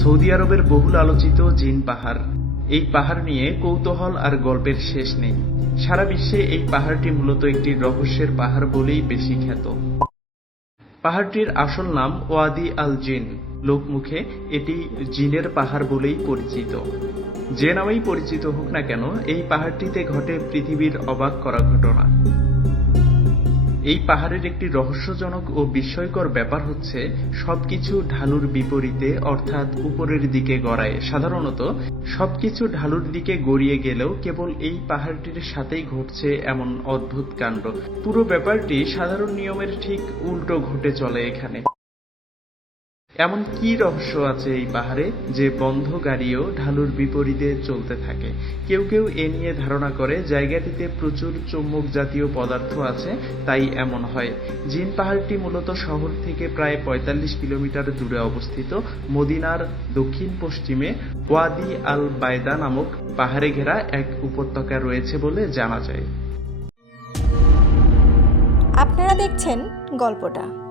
Saudi আরবের বহুল আলোচিত জিন পাহাড়। এই পাহাড় নিয়ে কৌতূহল আর গল্পের শেষ নেই। সারা বিশ্বে এই পাহাড়টি মূলত একটি রহস্যের পাহাড় বলেই বেশি খ্যাত। পাহাড়টির আসল নাম ওয়াদি আল জিন। লোকমুখে এটি জিনের পাহাড় বলেই পরিচিত। যে নামেই পরিচিত হোক না কেন, এই পাহাড়টিতে ঘটে পৃথিবীর অবাক করা ঘটনা। এই পাহাড়ের একটি রহস্যজনক ও বিস্ময়কর ব্যাপার হচ্ছে, সবকিছু ঢালুর বিপরীতে, অর্থাৎ উপরের দিকে গড়ায়। সাধারণত, সবকিছু ঢালুর দিকে গড়িয়ে গেলেও কেবল এই পাহাড়টির সাথেই ঘটছে এমন অদ্ভুত কাণ্ড। পুরো ব্যাপারটি সাধারণ নিয়মের ঠিক উল্টো ঘটে চলে এখানে। এমন কি রহস্য আছে এই পাহাড়ে যে বন্ধ গাড়িও ঢালুর বিপরীতে চলতে থাকে? কেউ কেউ এ নিয়ে ধারণা করে জায়গাটিতে প্রচুর চৌম্বক জাতীয় পদার্থ আছে, তাই এমন হয়। জিন পাহাড়টি মূলত শহর থেকে প্রায় ৪৫ কিলোমিটার দূরে অবস্থিত মদিনার দক্ষিণ পশ্চিমে ওয়াদি আল বায়দা নামক পাহাড়ে ঘেরা এক উপত্যকা রয়েছে বলে জানা যায়। আপনারা দেখছেন গল্পটা।